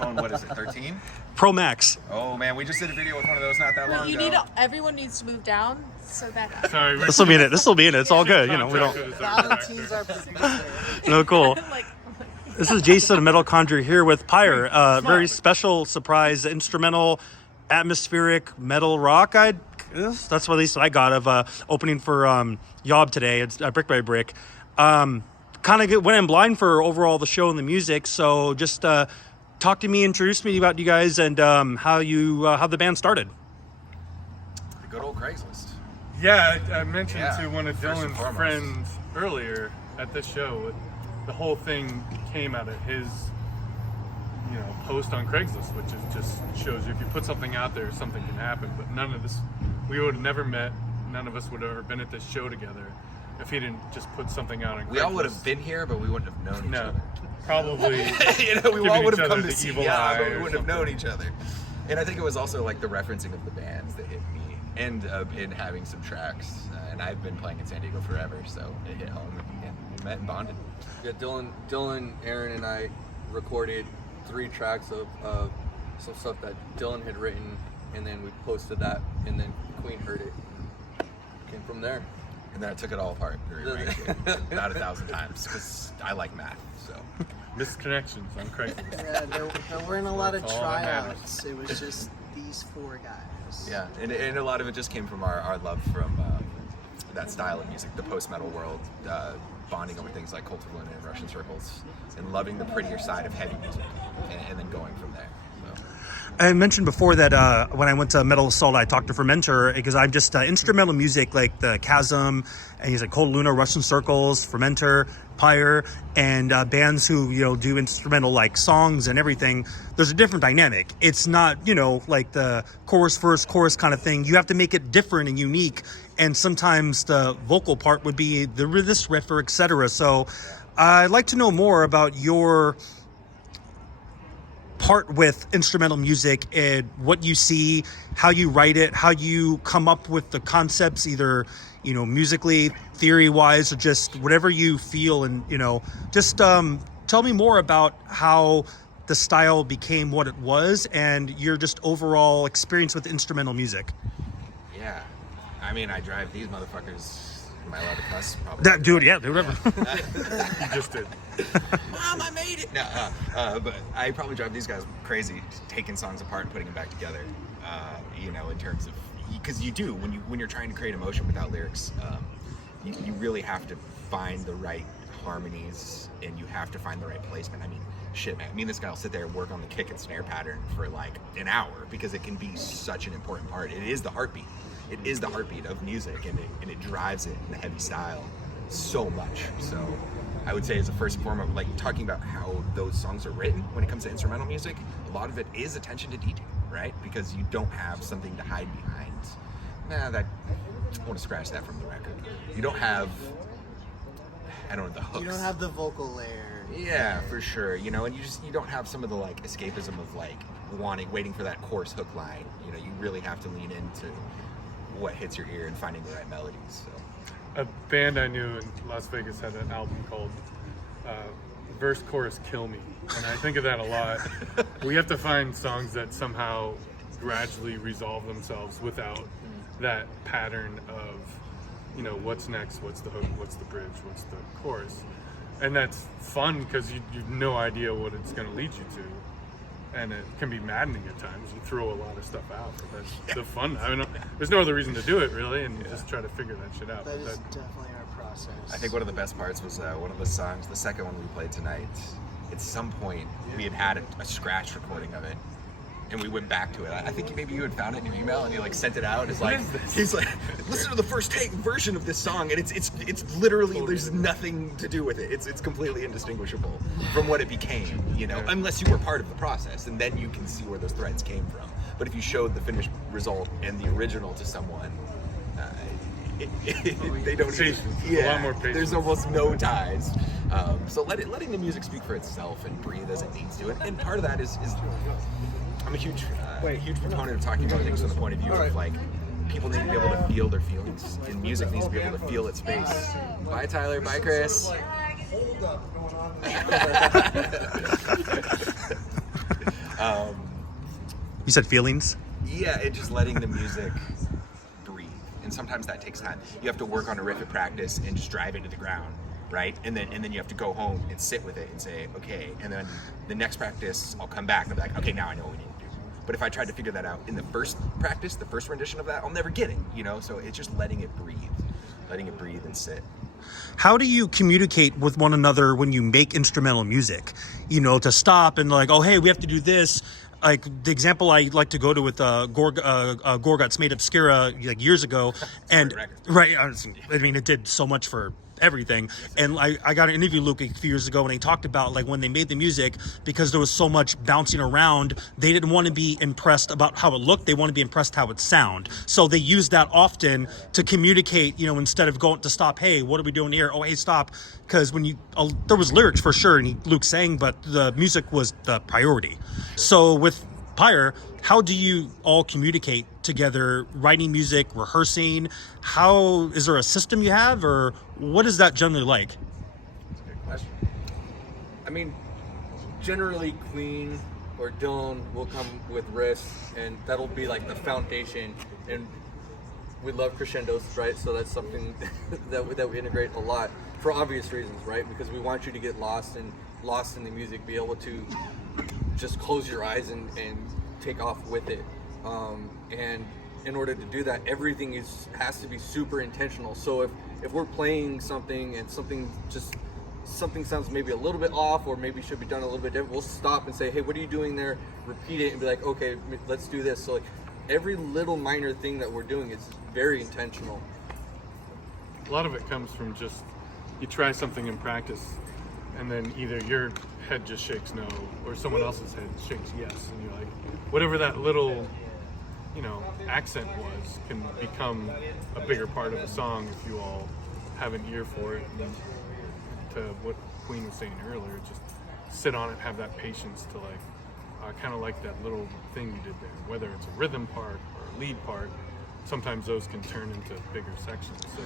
phone, what is it, 13? Pro Max. Oh man, we just did a video with one of those not that long ago. Everyone needs to move down so that. Sorry, This will be in it. This will be in it. It's all good. You know, we don't. Valentine's our producer. No, cool. like, This is Jason, Metal Conjurer, here with Pire. Very special surprise instrumental, atmospheric metal rock. That's what at least I got of opening for Yob today. It's Brick by Brick. Kind of went in blind for overall the show and the music. So just talk to me, introduce me about you guys, and how the band started. The good old Craigslist. Yeah, I mentioned Yeah, to one of first and Dylan's foremost. friends earlier at this show, the whole thing came out of his, post on Craigslist, which is just shows you if you put something out there, something can happen. But none of this, we would have never met. None of us would have ever been at this show together if he didn't just put something out on Craigslist. We all would have been here, but we wouldn't have known each other. Probably. We all would have come to see, evil yeah, eye but we or wouldn't have known something. each other. And I think it was also like the referencing of the bands that hit me, and in having some tracks. And I've been playing in San Diego forever, so it hit home, and we met and bonded. Yeah, Dylan, Aaron, and I recorded 3 tracks of some stuff that Dylan had written, and then we posted that, and then Queen heard it. Came from there. And then I took it all apart and rearranged it about 1,000 times because I like math. So Missed connections on Craigslist. Yeah, there weren't a lot of That's all that matters. tryouts. It was just these 4 guys. yeah, and a lot of it just came from our love from that style of music, the post-metal world, bonding over things like Cult of Luna and Russian Circles, and loving the prettier side of heavy music, and then going from there. So. I mentioned before that when I went to Metal Assault, I talked to Fermenter because I'm just instrumental music like the Chasm, and he's like Cold Luna, Russian Circles, Fermenter, Pire, and bands who do instrumental like songs and everything. There's a different dynamic. It's not like the chorus verse chorus kind of thing. You have to make it different and unique, and sometimes the vocal part would be this riff or etc. So I'd like to know more about your part with instrumental music and what you see, how you write it, how you come up with the concepts, either musically, theory wise, or just whatever you feel, and just tell me more about how the style became what it was and your just overall experience with instrumental music. Yeah, I mean, I drive these motherfuckers. Am I allowed to cuss? Probably. Do whatever. You just did. Mom, I made it. No, but I probably drive these guys crazy, taking songs apart and putting them back together. In terms of, because you do when you're trying to create emotion without lyrics, you really have to find the right harmonies, and you have to find the right placement. I mean, shit, man. Me and this guy will sit there and work on the kick and snare pattern for like an hour because it can be such an important part. It is the heartbeat. It is the heartbeat of music, and it drives it in the heavy style so much. So I would say as a first and foremost, like talking about how those songs are written when it comes to instrumental music, a lot of it is attention to detail, right? Because you don't have something to hide behind. I want to scratch that from the record. You don't have, the hooks. You don't have the vocal layer. Yeah, for sure. And you don't have some of the like escapism of like waiting for that chorus hook line. You really have to lean into what hits your ear and finding the right melodies. So. A band I knew in Las Vegas had an album called Verse Chorus Kill Me, and I think of that a lot. We have to find songs that somehow gradually resolve themselves without that pattern of what's next, what's the hook, what's the bridge, what's the chorus. And that's fun because you've no idea what it's going to lead you to. And it can be maddening at times. You throw a lot of stuff out, but that's the fun. I mean, there's no other reason to do it, really, and you just try to figure that shit out. That is definitely our process. I think one of the best parts was one of the songs, the second one we played tonight. At some point, we had a scratch recording of it, and we went back to it. I think maybe you had found it in your email, and you like sent it out. He's like, listen to the first take version of this song, and it's literally there's nothing to do with it. It's completely indistinguishable from what it became, unless you were part of the process, and then you can see where those threads came from. But if you showed the finished result and the original to someone, they don't. A lot more patience. There's almost no ties. So letting the music speak for itself and breathe as it needs to, and part of that is I'm a huge proponent of talking about things from the point of view of like people need to be able to feel their feelings, and music needs to be able to feel its space. Bye, Tyler. Bye, Chris. You said feelings? Yeah, it just letting the music breathe. And sometimes that takes time. You have to work on a riff at practice and just drive it to the ground, right? And then you have to go home and sit with it and say, okay. And then the next practice, I'll come back and be like, okay, now I know what we need to do. But if I tried to figure that out in the first practice, the first rendition of that, I'll never get it, you know? So it's just letting it breathe and sit. How do you communicate with one another when you make instrumental music? You know, to stop and like, oh, hey, we have to do this. Like the example I like to go to with Gorguts made Obscura like years ago, and right, I mean, it did so much for everything. And I got to interview Luke a few years ago, and he talked about like when they made the music, because there was so much bouncing around, they didn't want to be impressed about how it looked, they wanted to be impressed how it sound. So they used that often to communicate, you know, instead of going to stop, hey, what are we doing here? Oh, hey, stop. Because when there was lyrics for sure, and Luke sang, but the music was the priority. So with Pire, how do you all communicate together, writing music, rehearsing? How is there a system you have, or what is that generally like? That's a good question. I mean, generally Queen or Dillon will come with riffs, and that'll be like the foundation. And we love crescendos, right? So that's something that we integrate a lot for obvious reasons, right? Because we want you to get lost in the music, be able to just close your eyes and take off with it. And in order to do that, everything has to be super intentional. So if we're playing something and something sounds maybe a little bit off, or maybe should be done a little bit different, we'll stop and say, hey, what are you doing there? Repeat it and be like, okay, let's do this. So like every little minor thing that we're doing is very intentional. A lot of it comes from just, you try something in practice, and then either your head just shakes no, or someone else's head shakes yes, and you're like, whatever that little, you know, accent was can become a bigger part of a song if you all have an ear for it. And to what Queen was saying earlier, just sit on it, have that patience to like, I kind of like that little thing you did there, whether it's a rhythm part or a lead part. Sometimes those can turn into bigger sections. So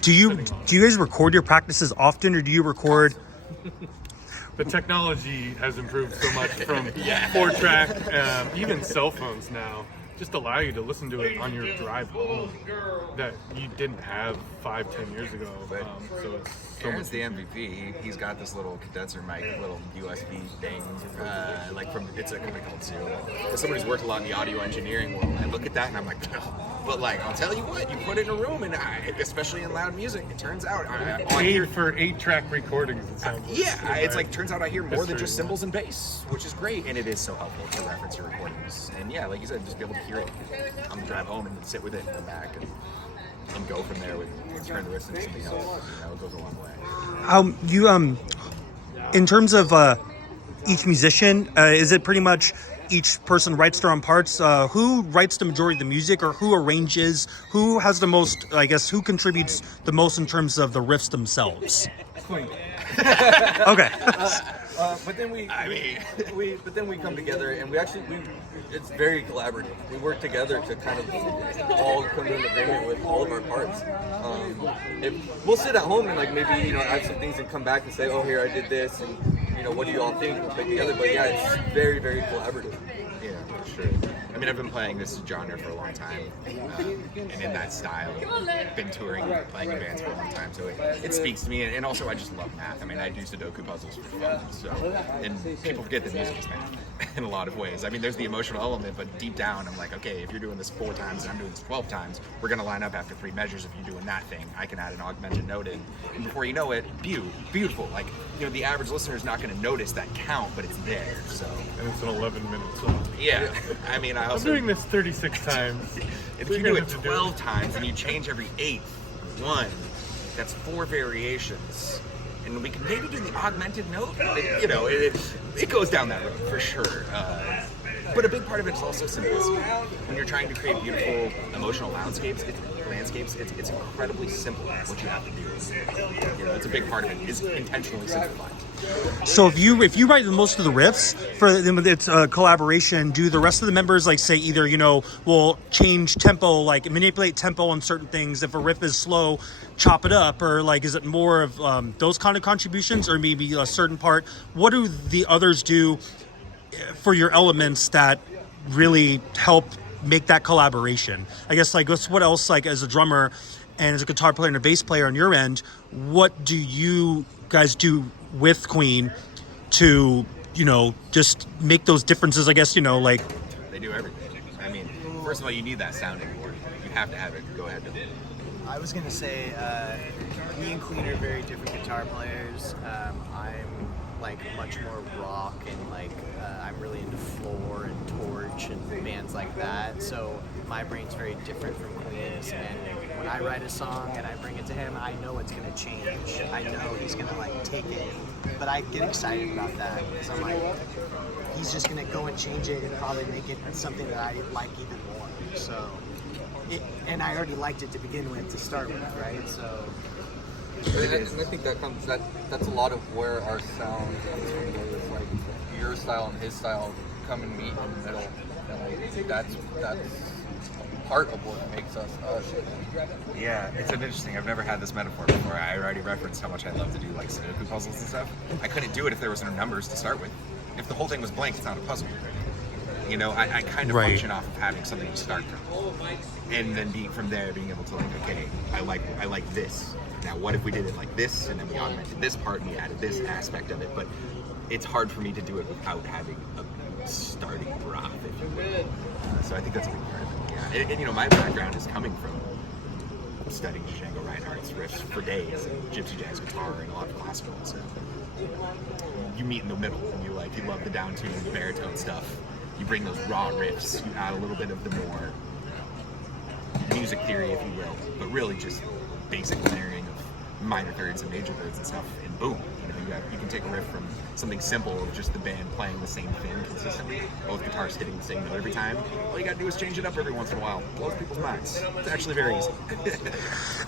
do you guys record your practices often, or do you record? The technology has improved so much from 4-track, even cell phones now just allow you to listen to it on your drive home that you didn't have 5-10 years ago. So it's so Aaron's much the MVP. He's got this little condenser mic, little USB thing, like it's a company called Zoom. As somebody who's worked a lot in the audio engineering world, I look at that and I'm like, but like, I'll tell you what, you put it in a room, and especially in loud music, it turns out I hear for 8-track recordings. It sounds it's like turns out I hear more than just cymbals and bass, which is great, and it is so helpful to reference your recordings. And yeah, like you said, just be able to hear it on the drive home and sit with it and come back and go from there with turn the wrist into something else. You know, it goes a long way. In terms of each musician, is it pretty much each person writes their own parts? Who writes the majority of the music, or who arranges? Who has the most, I guess, who contributes the most in terms of the riffs themselves? Queen. Okay. But then we come together, and it's very collaborative. We work together to kind of all come to an agreement with all of our parts. We'll sit at home and like maybe, you know, add some things and come back and say, oh, here I did this, and you know, what do you all think? We'll play together. But yeah, it's very, very collaborative. Yeah, for sure. I mean, I've been playing this genre for a long time, and in that style, been touring, playing in bands for a long time, so it speaks to me. And also, I just love math. I mean, I do Sudoku puzzles for fun, so, and people forget that music is math in a lot of ways. I mean, there's the emotional element, but deep down, I'm like, okay, if you're doing this 4 times and I'm doing this 12 times, we're gonna line up after 3 measures. If you're doing that thing, I can add an augmented note in, and before you know it, beautiful. Like, you know, the average listener is not gonna notice that count, but it's there. So, and it's an 11-minute song. Yeah, I mean, I'm doing this 36 times. If you do it 12 times and you change every 8th, 1, that's 4 variations. And we can maybe do the augmented note. You know, it goes down that road for sure. But a big part of it is also simplicity. When you're trying to create beautiful emotional landscapes, it's incredibly simple what you have to do. You know, it's a big part of it is intentionally simplified. So if you write most of the riffs for them, it's a collaboration. Do the rest of the members like say either, you know, will change tempo, like manipulate tempo on certain things? If a riff is slow, chop it up, or like is it more of those kind of contributions, or maybe a certain part? What do the others do for your elements that really help make that collaboration? I guess like what else, like as a drummer and as a guitar player and a bass player on your end, what do you guys do with Queen to, just make those differences? I guess, like They do everything. I mean, first of all, you need that sounding board. You have to have it. Go ahead. I was gonna say, me and Queen are very different guitar players. I'm like much more rock and like I'm really into Floor and Torch and bands like that. So my brain's very different from Queen's. And when I write a song and I bring it to him, I know it's gonna change. I know he's gonna like take it, but I get excited about that because I'm like, he's just gonna go and change it and probably make it something that I like even more. So. And I already liked it to begin with, to start with, right? So. And I think that's a lot of where our sound comes from. Though. It's like your style and his style come and meet in the middle, and like that's part of what makes us us. Yeah, it's an interesting. I've never had this metaphor before. I already referenced how much I love to do like Sudoku puzzles and stuff. I couldn't do it if there was no numbers to start with. If the whole thing was blank, it's not a puzzle. I kind of function off of having something to start from, and then being able to like, okay, I like this. Now, what if we did it like this, and then we augmented this part and we added this aspect of it? But it's hard for me to do it without having a starting broth, if you will. So I think that's a big part of it. Yeah, and my background is coming from studying Django Reinhardt's riffs for days, and gypsy jazz guitar, and a lot of classical. So you meet in the middle, and you love the downtuned baritone stuff. You bring those raw riffs, you add a little bit of the more music theory, if you will, but really just basic layering of minor thirds and major thirds and stuff, and boom, you can take a riff from something simple of just the band playing the same thing consistently, both guitars hitting the same note every time. All you gotta do is change it up every once in a while. Blows people's minds. It's actually very easy.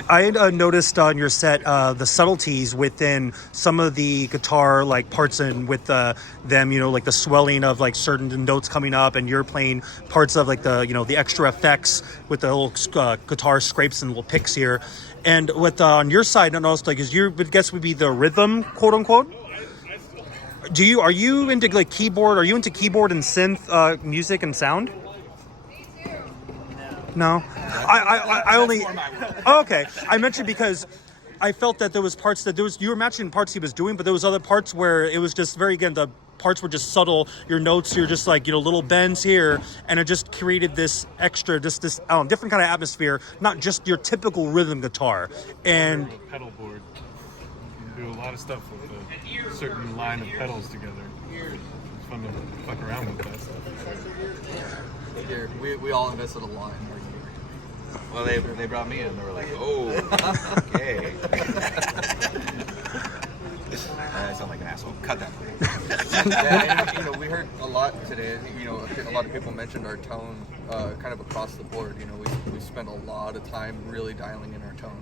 I noticed on your set the subtleties within some of the guitar like parts, and with them, like the swelling of like certain notes coming up, and you're playing parts of like the the extra effects with the little guitar scrapes and little picks here. And with on your side, I noticed like would be the rhythm, quote unquote. Are you into like keyboard? Are you into keyboard and synth music and sound? No. I only. Oh, okay. I mentioned because I felt that there was parts you were matching parts he was doing, but there was other parts where it was just the parts were just subtle. Your notes, you're just like, little bends here, and it just created this extra, this different kind of atmosphere, not just your typical rhythm guitar. And Pedal board. You can do a lot of stuff with a certain line of pedals together. It's fun to fuck around with that stuff. Here, we all invested a lot in our gear. Well, they brought me in. They were like, oh, okay. I sound like an asshole. Cut that. Yeah, and, we heard a lot today. I think, a lot of people mentioned our tone kind of across the board. We spent a lot of time really dialing in our tone.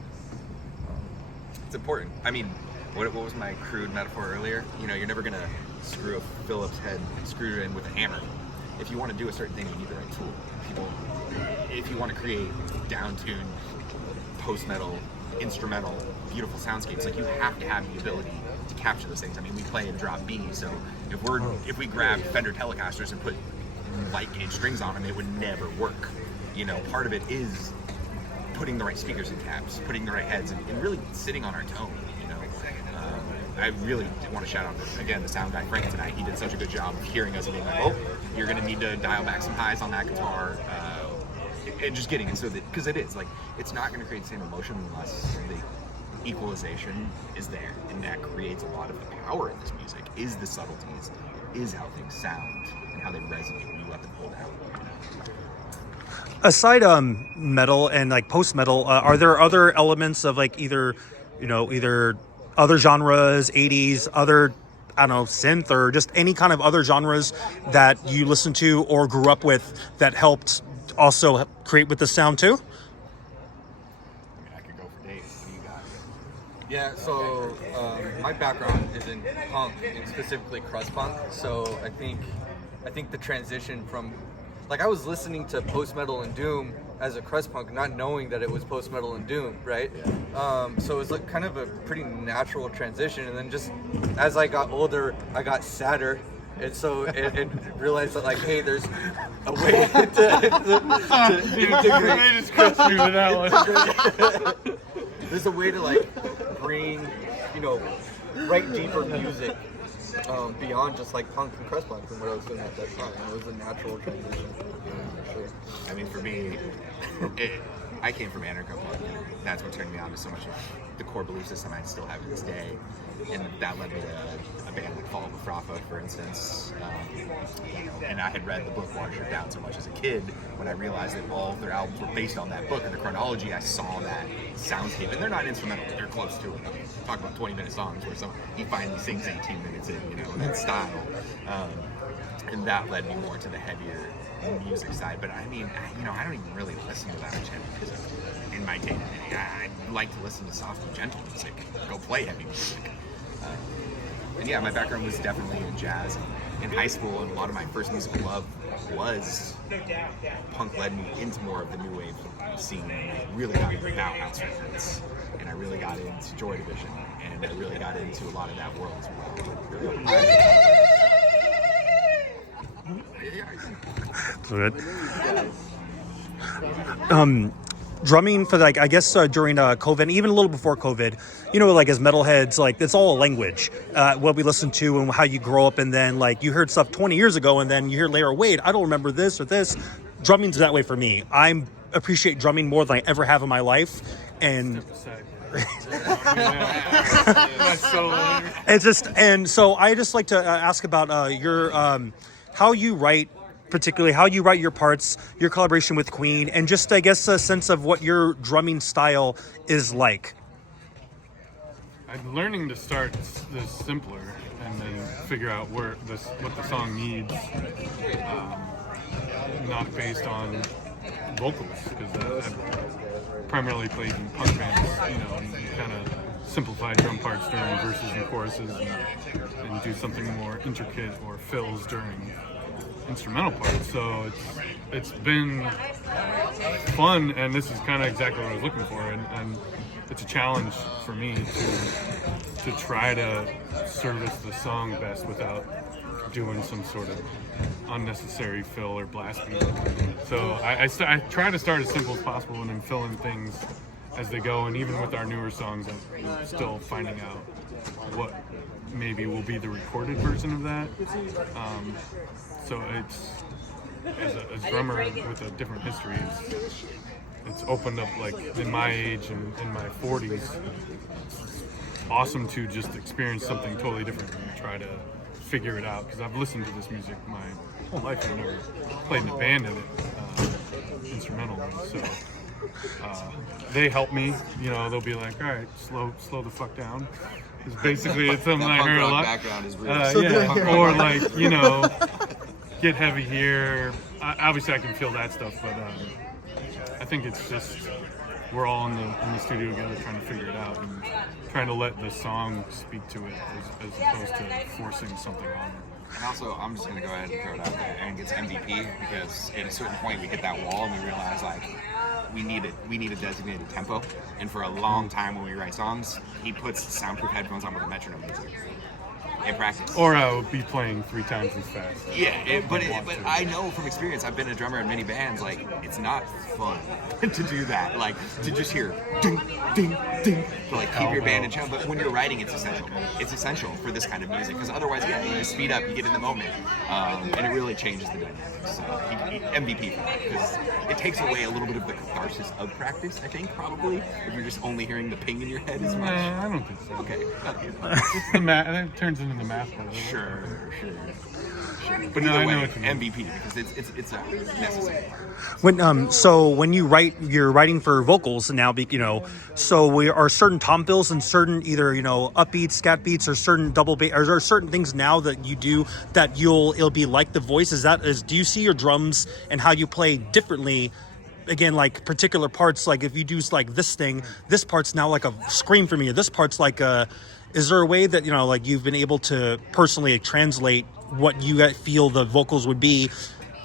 It's important. I mean, what was my crude metaphor earlier? You're never gonna screw a Phillips head screwed in with a hammer. If you want to do a certain thing, you need the right tool. If you want to create down-tuned, post-metal, instrumental, beautiful soundscapes, like you have to have the ability to capture those things. I mean, we play in drop B, so if we grabbed Fender Telecasters and put light gauge strings on them, it would never work. Part of it is putting the right speakers in cabs, putting the right heads, and really sitting on our tone. I really want to shout out again the sound guy Frank tonight. He did such a good job of hearing us and being like, "Oh, you're going to need to dial back some highs on that guitar," and just getting it so that, because it is like, it's not going to create the same emotion unless the equalization is there, and that creates a lot of the power in this music. Is the subtleties, is how things sound and how they resonate when you let them pull down. Aside metal and like post metal, are there other elements of like either other genres, 80s, other, I don't know, synth, or just any kind of other genres that you listen to or grew up with that helped also create with the sound too? I mean, I could go for days. What do you got? Yeah, so my background is in punk, and specifically crust punk. So I think the transition from, like, I was listening to post metal and doom as a crust punk, not knowing that it was post metal and doom, right? So it was like kind of a pretty natural transition. And then just as I got older, I got sadder, And so, and realized that, like, hey, there's a way to integrate. They just crushed me with that one. There's a way to, like, bring, write deeper music beyond just, like, punk and crust punk from what I was doing at that time. And it was a natural transition. For sure. I mean, for me, I came from anarcho punk. That's what turned me on to so much of the core belief system I still have to this day. And that led me to a band like Fall with Fraffa, for instance. And I had read the book Watershed Down so much as a kid. When I realized that all of their albums were based on that book and the chronology, I saw that soundscape. And they're not instrumental, but they're close to it. Talk about 20-minute songs where he finally sings 18 minutes in, in that style. And that led me more to the heavier music side. But I mean, I don't even really listen to that much heavy music in my day-to-day. I like to listen to soft and gentle music, go play heavy music. And yeah, my background was definitely in jazz. In high school, and a lot of my first musical love was punk led me into more of the new wave scene. And I really got into Bauhaus records, and I really got into Joy Division, and I really got into a lot of that world as well. Really opened my eyes. Drumming for I guess during COVID, even a little before COVID, as metalheads, it's all a language, what we listen to and how you grow up, and then you heard stuff 20 years ago and then you hear later, wait, I don't remember this or this. Drumming's that way for me. I appreciate drumming more than I ever have in my life, and it's just, and so I just like to ask about your how you write, particularly how you write your parts, your collaboration with Queen, and just, I guess, a sense of what your drumming style is like. I'm learning to start this simpler and then figure out what the song needs, not based on vocals, because I've primarily played in punk bands, and kind of simplify drum parts during verses and choruses, and do something more intricate or fills during instrumental parts. So it's been fun, and this is kind of exactly what I was looking for, and it's a challenge for me to try to service the song best without doing some sort of unnecessary fill or blast beat. So I try to start as simple as possible and then fill in things as they go, and even with our newer songs, I'm still finding out what maybe will be the recorded version of that. So it's, as a drummer with a different history, it's opened up, in my age and in my 40s, it's awesome to just experience something totally different and try to figure it out, because I've listened to this music my whole life. I've never played in a band in it, instrumental. So they help me, they'll be like, all right, slow the fuck down. It's basically, it's something I heard a lot. Background is real. Or get heavy here. Obviously, I can feel that stuff, but I think it's just we're all in the studio together trying to figure it out and trying to let the song speak to it as opposed to forcing something on it. And also, I'm just going to go ahead and throw it out there. Aaron gets MVP because at a certain point we hit that wall and we realize we need a designated tempo. And for a long time when we write songs, he puts soundproof headphones on with a metronome music in practice. Or I would be playing 3 times as fast. Yeah, but I know from experience, I've been a drummer in many bands, it's not fun to do that, to just hear ding, ding, ding, to keep your band in check. But when you're writing, it's essential. It's essential for this kind of music, because otherwise, you speed up, you get in the moment, and it really changes the dynamics. So MVP for that, because it takes away a little bit of the catharsis of practice, I think, probably, if you're just only hearing the ping in your head as much. I don't think so. Okay. It's the math, and it turns into the math part. Sure. But No, either I know way, what you mean. MVP, because it's a necessary. When you're writing for vocals now, so are certain tom fills and certain either upbeats, scat beats, or certain double bass, or are there certain things now that you do that it'll be like the voice? Do you see your drums and how you play differently? Again, particular parts, if you do this thing, this part's now like a scream for me, or this part's like a. Is there a way that you've been able to personally translate what you feel the vocals would be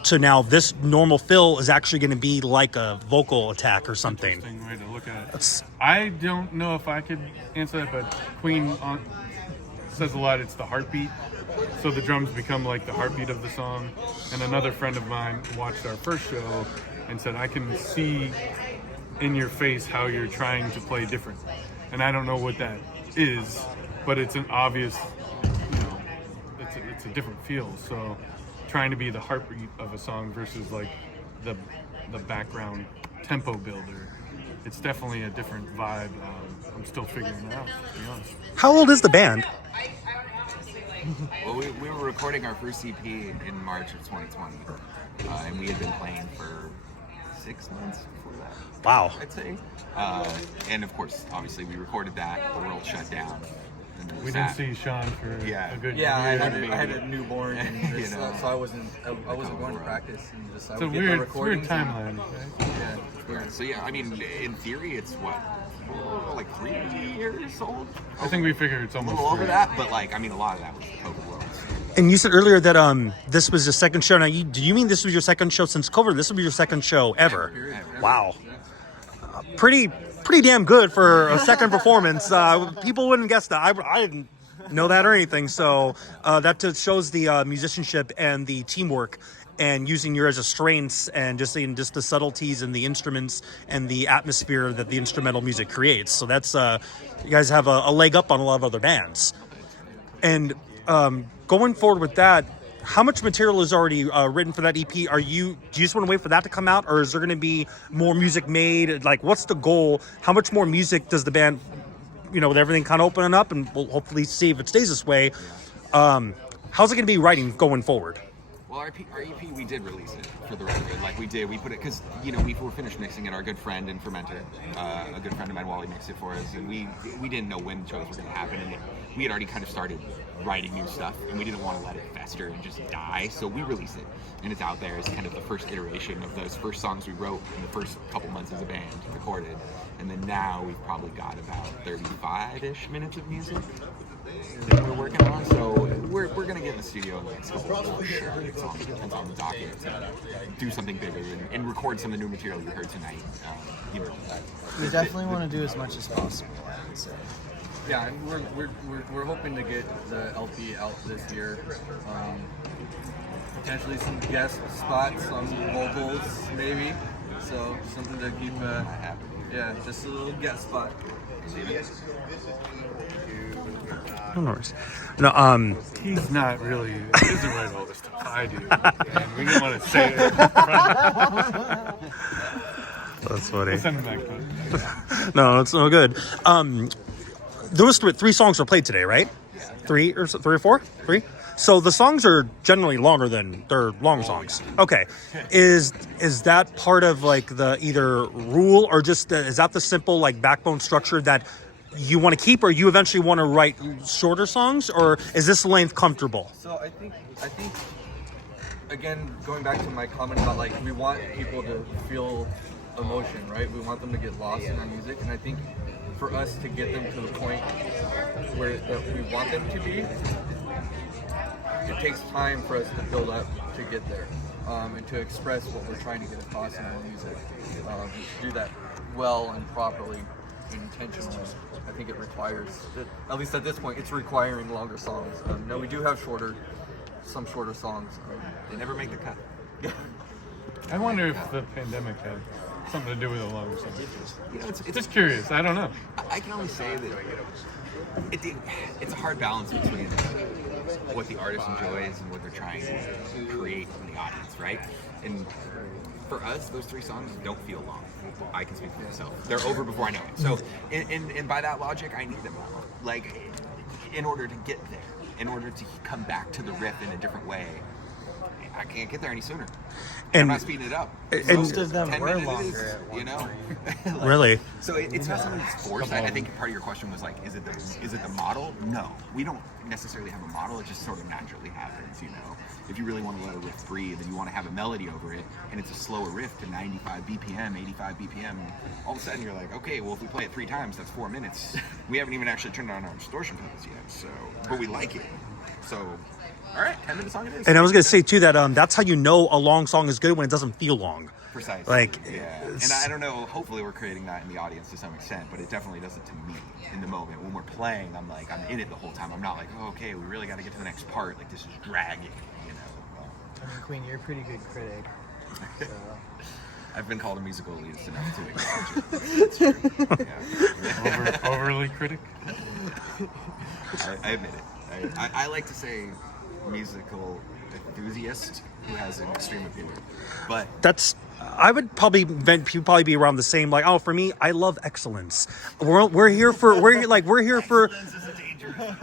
to now this normal fill is actually going to be like a vocal attack or something? Interesting way to look at it. I don't know if I could answer that, but Queen says a lot. It's the heartbeat So the drums become like the heartbeat of the song. And another friend of mine watched our first show and said, I can see in your face how you're trying to play different. And I don't know what that is, but it's an obvious, it's a different feel. So trying to be the heartbeat of a song versus like the background tempo builder, it's definitely a different vibe. I'm still figuring it out, to be honest. How old is the band? Well, we were recording our first EP in March of 2020, and we had been playing for 6 months before that. Wow. I'd say. And of course, obviously, we recorded that. The world shut down. And then We didn't see Sean for a good Yeah, I year. had a newborn, and You know. so I wasn't going to practice. And just I It's a would get the weird recordings. timeline. Right? Yeah. Yeah, so yeah, I mean, in theory, it's what, like 3 years old? I think we figure it's A almost little over 3. that, but like, I mean, a lot of that was the COVID world. And you said earlier that this was your second show. Now, do you mean this was your second show since COVID? This will be your second show ever. Wow. Pretty damn good for a second performance. People wouldn't guess that. I didn't know that or anything. So that just shows the musicianship and the teamwork and using your as a strengths and just the subtleties and the instruments and the atmosphere that the instrumental music creates. So that's you guys have a leg up on a lot of other bands. And going forward with that, how much material is already written for that EP? Do you just want to wait for that to come out, or is there going to be more music made? Like, what's the goal? How much more music does the band, with everything kind of opening up, and we'll hopefully see if it stays this way. How's it going to be writing going forward? Well, our EP, we did release it for the record. Like, we put it, because, we were finished mixing it. Our good friend and fermenter, a good friend of mine, Wally, mixed it for us, and we didn't know when shows were going to happen, and we had already kind of started writing new stuff, and we didn't want to let it fester and just die, so we released it, and it's out there as kind of the first iteration of those first songs we wrote in the first couple months as a band, recorded, and then now we've probably got about 35-ish minutes of music that we're working on, so we're going to get in the studio in the next couple of months, for sure. It's on the docket to do something bigger and record some of the new material you heard tonight. We definitely want to do as much as possible, I would say. Yeah, and we're hoping to get the LP out this year. Potentially some guest spots, some vocals, maybe. So something to keep. Just a little guest spot. No worries. No, He's not really. He doesn't write all this stuff. I do. And we didn't want to say it. that's funny. We'll send him back to it. No, it's no good. Those 3 songs were played today, right? 3 or 4? 3. So the songs are generally longer than they're long songs. Okay, is that part of like the either rule or just is that the simple like backbone structure that you want to keep, or you eventually want to write shorter songs, or is this length comfortable? So I think again, going back to my comment about like we want people to feel emotion, right? We want them to get lost in our music, and I think for us to get them to the point where that we want them to be, it takes time for us to build up to get there, and to express what we're trying to get across in our music. To do that well and properly and intentionally, I think it requires, at least at this point, it's requiring longer songs. No, we do have some shorter songs. They never make the cut. I wonder if the pandemic had something to do with the longer songs. It's Just curious. I don't know. I can only say that it's a hard balance between what the artist enjoys and what they're trying to create in the audience, right? And for us, those 3 songs don't feel long. I can speak for myself. They're over before I know it. So, and by that logic, I need them long. Like, in order to get there, in order to come back to the riff in a different way, I can't get there any sooner. I'm not speeding it up. Most of them 10 were minutes, longer. Like, Really? So it's not something that's forced. I think part of your question was like, is it the model? No, we don't necessarily have a model. It just sort of naturally happens, If you really want to let a riff breathe and you want to have a melody over it, and it's a slower riff to 95 BPM, 85 BPM, all of a sudden you're like, okay, well if we play it 3 times, that's 4 minutes. We haven't even actually turned on our distortion pedals yet. So, but we like it. So All right, 10-minute song it is. And I was gonna say too that that's how you know a long song is good when it doesn't feel long. Precisely. Like, yeah. And I don't know, hopefully we're creating that in the audience to some extent, but it definitely does it to me in the moment. When we're playing, I'm like, I'm in it the whole time. I'm not like, oh, okay, we really got to get to the next part. Like, this is dragging, you know. I mean, Queen, you're a pretty good critic. So. I've been called a musical elitist enough to acknowledge it. That's true. Yeah. Overly critic. I admit it. I like to say musical enthusiast who has an extreme opinion. But That's I would probably be around the same. Like, oh, for me, I love excellence. We're here for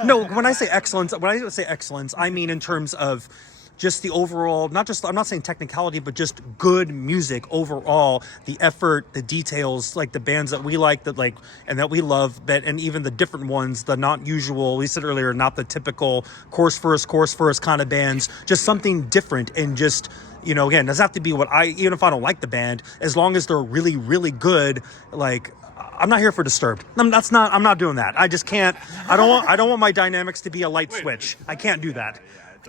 No, when I say excellence, I mean in terms of just the overall, not just, I'm not saying technicality, but just good music overall, the effort, the details, like the bands that we like, and that we love, and even the different ones, the not usual, we said earlier, not the typical chorus first kind of bands, just something different. And just, you know, again, doesn't have to be even if I don't like the band, as long as they're really, really good, like, I'm not here for Disturbed. I'm not doing that. I just can't, I don't want my dynamics to be a light switch. I can't do that.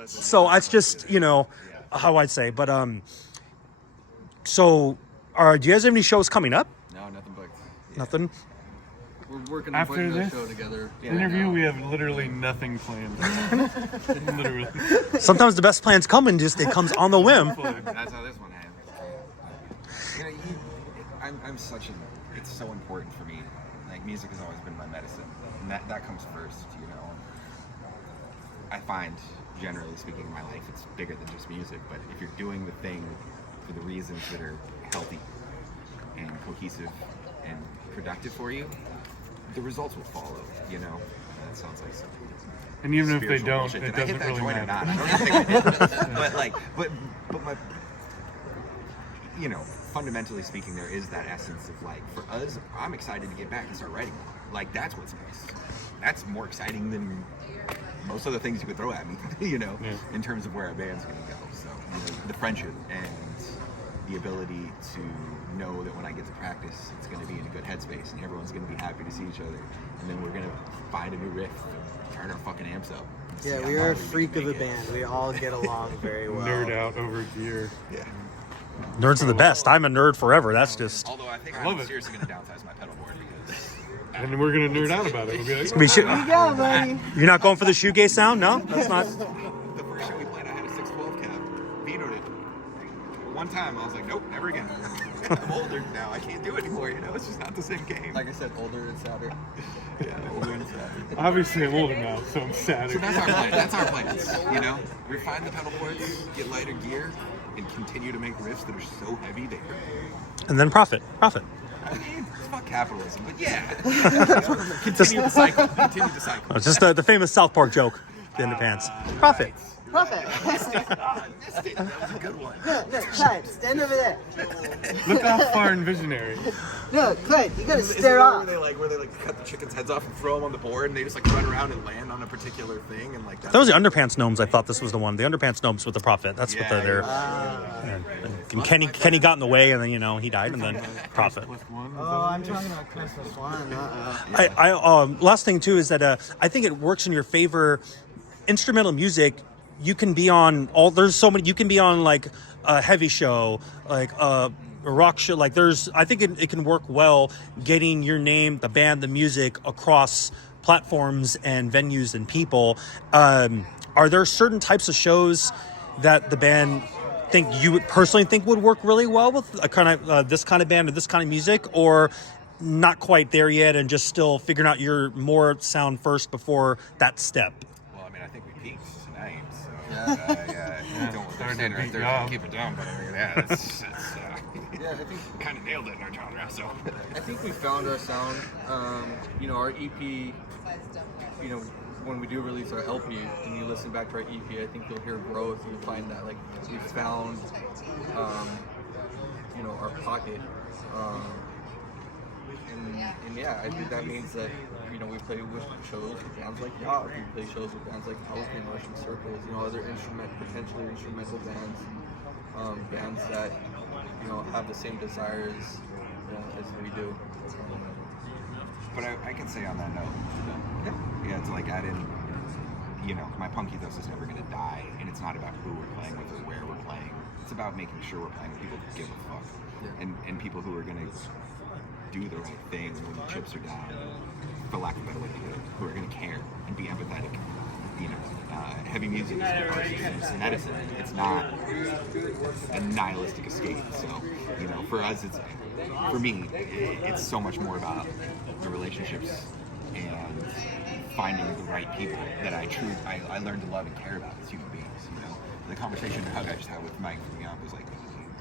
So it's just, you know, how I'd say. But so do you guys have any shows coming up? no, nothing but Nothing. We're working on After putting this a show together. interview, we have literally nothing planned. Literally. Sometimes the best plans come and just it comes on the whim. That's how this one happens. You know, I'm such it's so important for me. Like, music has always been my medicine, and that comes first. You know, I find, generally speaking, in my life, it's bigger than just music. But if you're doing the thing for the reasons that are healthy and cohesive and productive for you, the results will follow. You know, that sounds like something. And even if they Spiritual don't, bullshit. it Did I hit doesn't that really joint or matter. not? I don't even think I did. But like, but my, you know, fundamentally speaking, there is that essence of, like, for us, I'm excited to get back and start writing. Like, that's what's nice. That's more exciting than most other things you could throw at me, you know, in terms of where a band's gonna go. So, you know, the friendship and the ability to know that when I get to practice, it's gonna be in a good headspace and everyone's gonna be happy to see each other. And then we're gonna find a new riff, turn our fucking amps up. and see Yeah, how we are far a we can freak of a make it. band. We all get along very well. Nerd out over gear. Yeah. Nerds are the best. I'm a nerd forever. That's just. Although I think love I'm it. seriously gonna downsize my pedal board because And we're gonna nerd out about it. We'll be like, We should. Yeah, buddy. You're not going for the shoegaze sound? No, that's not. the first show we played, I had a 612 cap, vetoed it. One time, I was like, nope, never again. I'm older now, I can't do it anymore. You know, it's just not the same game. Like I said, older and sadder. Yeah, older and sadder. obviously I'm older now, so I'm sadder. So that's our plan. That's our plans. You know, refine the pedal boards, get lighter gear, and continue to make riffs that are so heavy they hurt. And then profit. I mean, it's fuck capitalism, but yeah. Continue the cycle. Continue the cycle. It's just the famous South Park joke. The underpants. Profit. Profit. Ah, I missed it. That was a good one. No, Clyde, stand over there. Look how far and visionary. No, Clyde, you gotta Is stare it off. where they cut the chickens' heads off and throw them on the board, and they just like run around and land on a particular thing, and like That was the underpants gnomes. I thought this was the one. The underpants gnomes with the profit. That's what they're there. And Kenny got in the way, and then, you know, he died, and then profit. Plus one. Oh, I'm talking about Christmas one. Last thing too is that I think it works in your favor. Instrumental music, you can be on all. There's so many. You can be on like a heavy show, like a rock show. Like I think it can work well getting your name, the band, the music across platforms and venues and people. Are there certain types of shows that the band you would personally think would work really well with a kind of this kind of band or this kind of music, or not quite there yet and just still figuring out your more sound first before that step? Well, I mean, I think we peaked tonight, so Yeah, don't starting stand to right beat there Yob. and keep it down, but I mean, yeah, it's Yeah, I think kind of nailed it in our genre. So I think we found our sound. You know, our EP. You know, when we do release our LP and you listen back to our EP, I think you'll hear growth. You'll find that like we found, you know, our pocket. And yeah, I think that means that, you know, we play with shows with bands like Yob, we play shows with bands like Hellsman, Russian Circles, you know, other potentially instrumental bands, bands that, you know, have the same desires, you know, as we do. but I can say on that note, yeah, to like add in, you know, my punk ethos is never going to die, and it's not about who we're playing with or where we're playing. It's about making sure we're playing with people who give a fuck, and people who are going to do the right thing when the chips are down, for lack of a better way to put it, who are going to care and be empathetic. You know, heavy music is medicine. It's not a nihilistic escape. So, you know, for us, for me, it's so much more about the relationships and finding the right people that I learned to love and care about as human beings. You know, the conversation and hug I just had with Mike from Yob was like,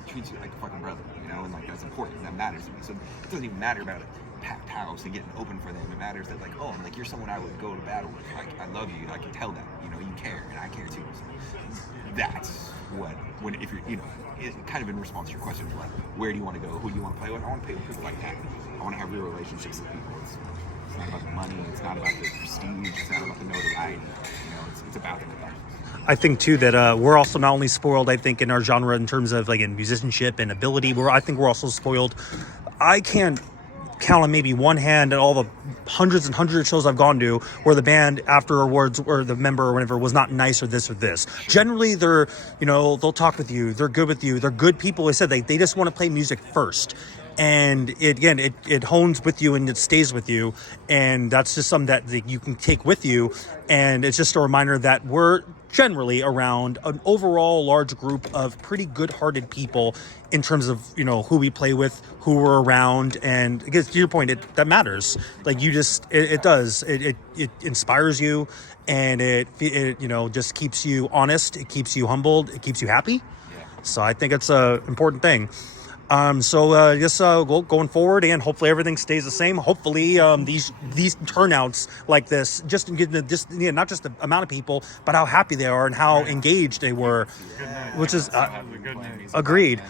he treats you like a fucking brother, you know, and like that's important. That matters to me. So it doesn't even matter about a packed house and getting open for them. It matters that like, oh, like you're someone I would go to battle with. Like I love you. I can tell that. You know, you care, and I care too. So that's when if you're, you know, it kind of in response to your question, like, where do you want to go? Who do you want to play with? I want to play with people like that. I want to have real relationships with people. It's not about the money. It's not about the prestige. It's not about the notoriety. You know, it's about the catharsis. I think too that we're also not only spoiled, I think, in our genre in terms of like in musicianship and ability. I think we're also spoiled. I can't count on maybe one hand at all the hundreds and hundreds of shows I've gone to where the band afterwards or the member or whatever was not nice or this or this. Generally, they're, you know, they'll talk with you. They're good with you. They're good people. I said they just want to play music first. And it hones with you and it stays with you. And that's just something that you can take with you. And it's just a reminder that we're generally around an overall large group of pretty good-hearted people in terms of, you know, who we play with, who we're around. And I guess to your point, that matters. Like you just, it does. It inspires you, and it you know, just keeps you honest. It keeps you humbled. It keeps you happy. So I think it's an important thing. Going forward, and hopefully everything stays the same. Hopefully, these turnouts like this, just not just the amount of people, but how happy they are and how engaged they were, which is agreed.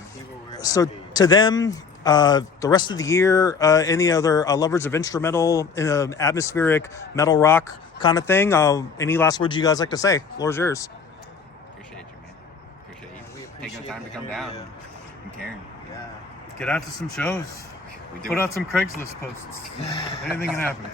So to them, the rest of the year, any other lovers of instrumental, atmospheric metal rock kind of thing? Any last words you guys like to say? Floor is yours. Appreciate you, man. Appreciate you taking the time to come down and caring. Get out to some shows. Put out some Craigslist posts. Anything can happen.